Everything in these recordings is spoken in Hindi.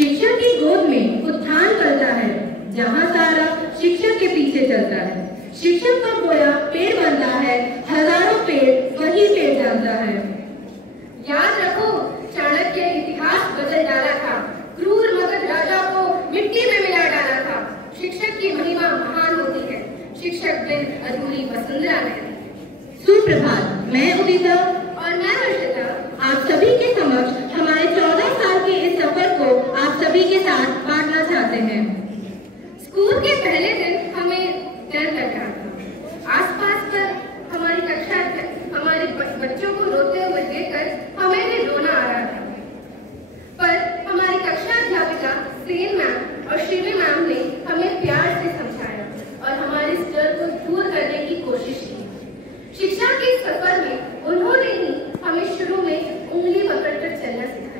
शिक्षक की गोद में उत्थान करता है, जहाँ सारा शिक्षक के पीछे चलता है। शिक्षक का बोया पेड़ बनता है, हजारों पेड़ वही पेड़ जानता है। याद रखो, चाणक्य इतिहास बदल डाला था, क्रूर मगध राजा को मिट्टी में मिला डाला था। शिक्षक की महिमा महान होती है, शिक्षक बिन अधूरी वसुंधरा नहीं। सुप्रभात, मैं उदिता और मैं वर्षिता आप सभी के समक्ष हमारे 14 साल के इस सफर को आप सभी के साथ बांटना चाहते हैं। स्कूल के पहले दिन हमें डर लग रहा था। आसपास पर हमारी कक्षा हमारे बच्चों को रोते हुए देखकर हमें भी रोना आ रहा था, पर हमारी कक्षा अध्यापिका सेन मैम और शिवी मैम ने हमें प्यार से समझाया और हमारे इस डर को दूर करने की कोशिश की। शिक्षा के सफर में उन्होंने ही हमें शुरू में उंगली पकड़कर चलना सिखाया।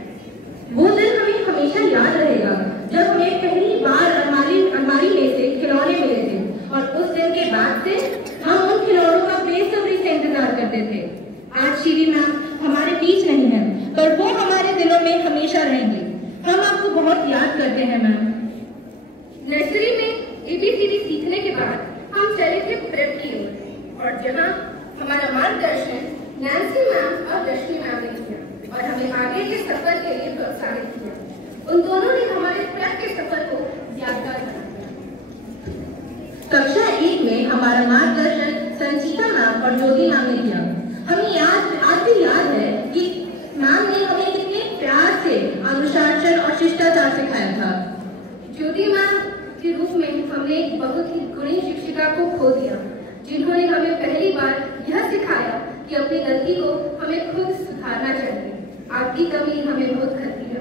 वो दिन हमें हमेशा याद रहेगा जब हमें पहली बार अलमारी में से खिलौने मिले थे और उस दिन के बाद से हम उन खिलौनों का बेसब्री से इंतजार करते थे। आज शिवी मैम हमारे बीच नहीं है, पर वो हमारे दिलों में हमेशा रहेंगे। हम आपको बहुत याद करते हैं मैम। नर्सरी में ABCD सीखने के बाद हम चले थे प्रेप की ओर, और जहाँ हमारा मार्गदर्शन नैन्सी मैम और रश्मि मैम ने किया और हमें आगे के सफर के लिए प्रोत्साहित किया। उन दोनों ने हमारे प्रेप के सफर को यादगार बना दिया। कक्षा 1 में हमारा मार्गदर्शन संचिता मैम और ज्योति मैम ने किया। हमें आज भी याद है कि मैम ने हमें कितने प्यार से अनुशासन और शिष्टाचार सिखाया था। ज्योति मैम के रूप में हमने एक बहुत ही गुणी शिक्षिका को खो दिया, जिन्होंने हमें पहली बार यह सिखाया कि अपनी गलती को हमें खुद सुधारना चाहिए। आपकी कमी हमें बहुत करती है।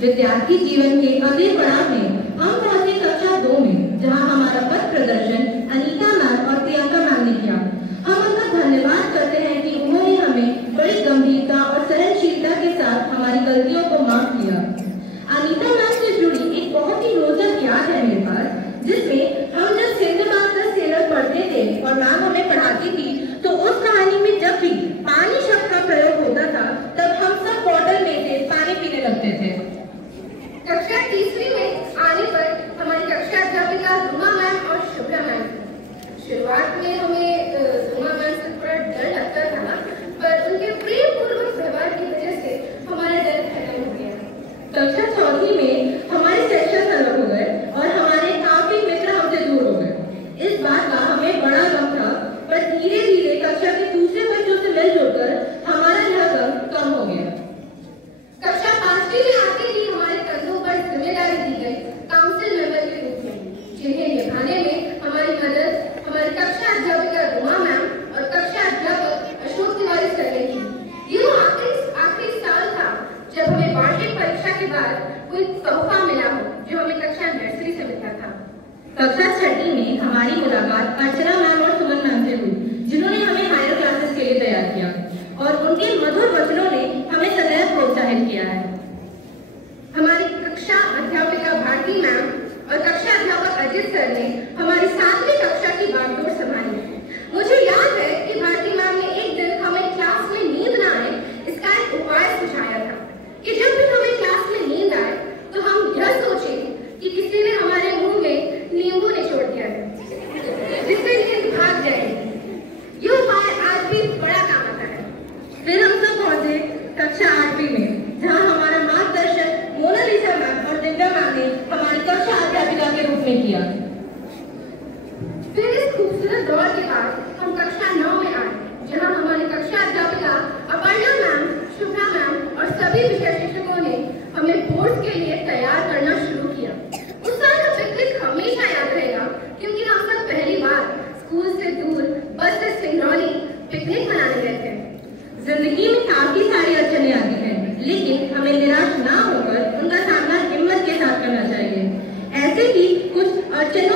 विद्यार्थी जीवन के अगले पड़ाव में हम पहुंचे कक्षा 2 में, जहां हमारा पथ प्रदर्शन अनीता मैम और प्रियंका मैम ने किया। हम उनका धन्यवाद करते हैं कि उन्होंने हमें बड़ी गंभीरता और सहनशीलता के साथ हमारी गलतियों को माफ किया। अनीता मैम से जुड़ी एक बहुत ही रोचक याद है मेरे पास, जिसमें हम जब सिंध मास्टर सेलर पढ़ते थे और मैम हमें पढ़ाती थी, तो उस कहानी में जब भी पानी शब्द का प्रयोग होता था तब हम सब बॉटल में से पानी पीने लगते थे। कक्षा 3वीं में आने पर हमारी कक्षा अध्यापिका रुमा मैम और शुभ्रा मैम। शुरुआत में हमें रुमा मैम से थोड़ा डर लगता था, पर उनके प्रेमपूर्वक व्यवहार की वजह से हमारा डर खत्म हो गया। कक्षा 4वीं में हमारे सेशन अलग हो गए और हमारे काफी मित्र हमसे दूर हो गए। इस बात का हमें बड़ा गम था, पर धीरे धीरे कक्षा के दूसरे बच्चों से मिलजुल कर हमारा यह गम कम हो गया। कक्षा 5वीं में आते ही हमारे कंधों पर जिम्मेदारी दी गई काउंसिल मेंबर के रूप में, जिन्हें निभाने में हमारी मदद हमारी कक्षा अध्यापिका रुमा मैम और कक्षा अध्यापक अशोक तिवारी सर ने की। ये आखिरी साल था जब हमें वार्षिक परीक्षा के बाद कोई तोहफा मिला हो, जो हमें कक्षा नर्सरी से मिलता था। कक्षा 6वीं में हमारी मुलाकात अर्चना मैम और सुमन मैम से हुई, जिन्होंने हमें हायर क्लासेस के लिए तैयार किया और उनके मधुर वचनों ने हमें सदैव प्रोत्साहित किया है। हमारी कक्षा अध्यापिका भारती मैम और कक्षा अध्यापक अजित सर ने हमारी 7वीं कक्षा की बागडोर संभाली। मुझे याद है कि भारती मैम ने एक दिन हमें क्लास में नींद न आए इसका एक उपाय सुझाया था कि जब भी हमें क्लास में नींद आए तो हम यह सोचें कि किसी ने हमारे मुंह में नींबू निचोड़ दिया है, जिससे नींद भाग जाएगी। ये उपाय आज भी बड़ा काम आता है। फिर हम सब पहुंचे कक्षा 8वीं में, जहां हमारा मार्गदर्शन मोनालिसा मैम और दिव्या मैम ने हमारी कक्षा अध्यापिका के रूप में किया। फिर इस खूबसूरत दौर के बाद हम कक्षा 9 में आए, जहां हमारी कक्षा अध्यापिका अपर्णा मैम, शुभ्रा मैम और सभी विषय शिक्षकों ने हमें बोर्ड के लिए तैयार करना शुरू किया। उस साल का पिकनिक हमेशा याद रहेगा, क्योंकि हम सब पहली बार स्कूल से दूर बस से सिंगरौली पिकनिक मनाने गए थे। जिंदगी में काफी सारी अड़चनें आती हैं, लेकिन हमें निराश ना होकर उनका सामना हिम्मत के साथ करना चाहिए। ऐसे ही कुछ अड़चनों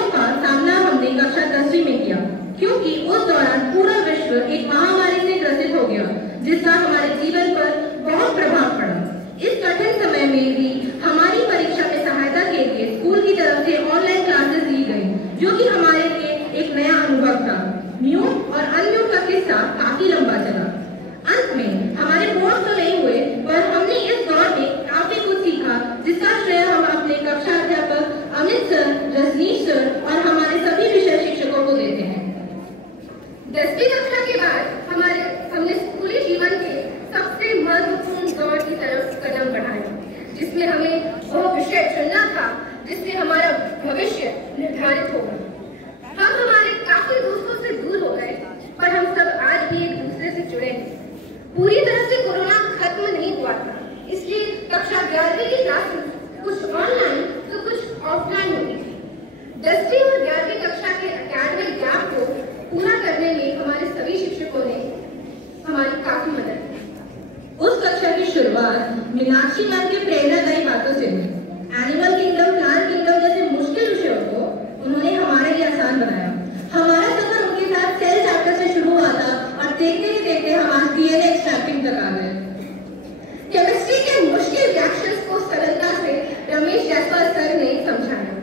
जिसमें हमें वह विषय चुनना था जिससे हमारा भविष्य निर्धारित होगा। हम हमारे काफी दोस्तों से दूर हो गए, पर हम सब आज भी एक दूसरे से जुड़े हैं। पूरी तरह से कोरोना खत्म नहीं हुआ था, इसलिए कक्षा 11वीं की क्लासेस कुछ ऑनलाइन तो कुछ ऑफलाइन होती थी। 10वीं और 11वीं कक्षा के एकेडमिक गैप को पूरा करने में हमारे सभी शिक्षकों ने हमारी काफी मदद की। उस कक्षा की शुरुआत मीनाक्षी मैम की प्रेरणादायी बातों से हुई। एनिमल किंगडम, प्लांट किंगडम जैसे मुश्किल विषयों को उन्होंने हमारे लिए आसान बनाया। हमारा सफर उनके साथ सेल चैप्टर से शुरू हुआ था और देखते ही देखते हम आज डीएनए एक्सट्रैक्टिंग तक आ गए। केमिस्ट्री के मुश्किल रिएक्शंस को सरलता से रमेश जायसवाल सर ने समझाया।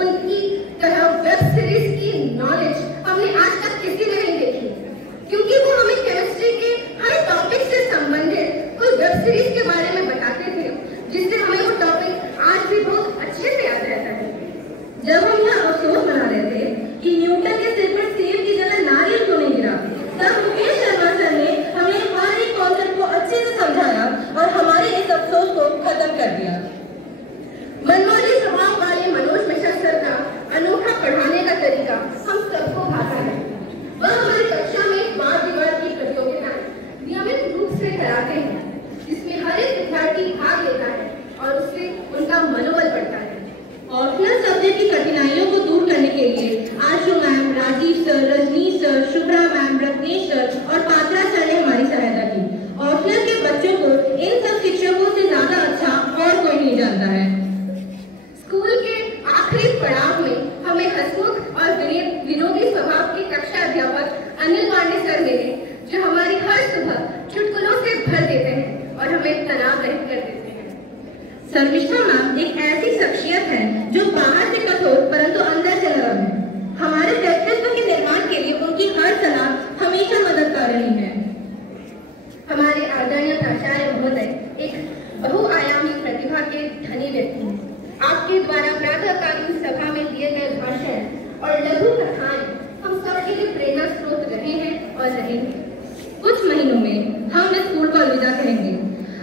उनकी तरह वेब सीरीज की नॉलेज हमने आज तक किसी में नहीं देखी, क्योंकि वो हमें केमिस्ट्री के हर टॉपिक से संबंधित कोई वेब सीरीज के बारे में बताते थे, जिससे हमें वो टॉपिक आज भी बहुत अच्छे से याद रहता है। जब हम यह अफसोस बना रहे थे कि न्यूटन के सिर पर सेब की जगह नारियल क्यों नहीं गिरा, तब मुकेश शर्मा सर ने हमें हर एक कॉन्सेप्ट को अच्छे से समझाया और हमारे इस अफसोस को खत्म कर दिया। मनमोहनी स्वभाव वाले मनोज मिश्रा सर का अनोखा पढ़ाने का तरीका हम सबको भाता है। वह हमारी कक्षा में वाद विवाद की प्रतियोगिताएं नियमित रूप से कराते हैं, जिसमें हर एक विद्यार्थी भाग लेता है और उससे उनका मनोबल बढ़ता है। ऑप्शनल सब्जेक्ट की कठिनाइयों को दूर करने के लिए Ashu ma'am, Rajeev sir, Rajnish sir, Shubhra ma'am, Ratnesh sir और पात्रा सर ने हमारी सहायता की। ऑप्शनल के बच्चों को इन सब शिक्षकों से ज्यादा अच्छा और कोई नहीं जानता है। स्कूल के आखिरी पड़ाव में हमें हंसमुख और विनोदी स्वभाव के कक्षा अध्यापक अनिल पांडे सर मिले, जो हमारी हर सुबह चुटकुलों से भर देते हैं और हमें तनाव रहित कर देते हैं। शर्मिष्ठा मैम एक ऐसी शख्सियत है जो बाहर से कठोर परंतु अंदर से नरम है। हमारे व्यक्तित्व के निर्माण के लिए उनकी हर सलाह हमेशा मददगार रही है। हमारे आदरणीय प्राचार्य महोदय एक बहुआयामी प्रतिभा के धनी व्यक्ति हैं। आपके द्वारा प्रातःकालीन सभा में दिए गए भाषण और लघु कथाएं हम सबके लिए प्रेरणा स्रोत रहे हैं और रहेंगे। कुछ महीनों में हम इस स्कूल को अलविदा कहेंगे।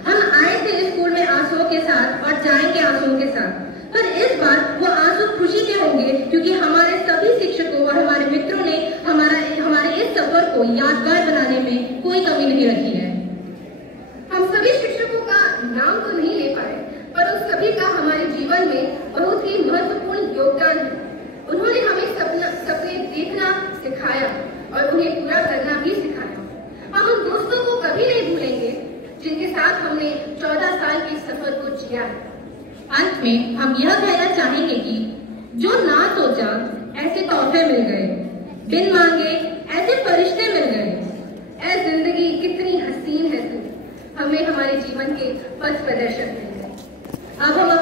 हम आए थे इस स्कूल में आंसुओं के साथ और जाएंगे आंसुओं के साथ, पर इस बार वो आंसू खुशी के होंगे, क्योंकि हमारे सभी शिक्षकों और हमारे मित्रों ने हमारे इस सफर को यादगार बनाने में कोई कमी नहीं रखी है। हम सभी शिक्षकों का नाम तो नहीं ले पाए, पर उस सभी का हमारे जीवन में बहुत ही महत्वपूर्ण योगदान है। उन्होंने हमें सपने देखना सिखाया और उन्हें पूरा करना भी सिखाया। हम उन दोस्तों को कभी नहीं भूलेंगे जिनके साथ हमने 14 साल के सफर को जिया है। अंत में हम यह कहना चाहेंगे कि जो ना सोचा ऐसे तोहफे मिल गए, बिन मांगे ऐसे फरिश्ते मिल गए। ऐ जिंदगी कितनी हसीन है तू, हमें हमारे जीवन के पथ प्रदर्शक मिल गए। अब हम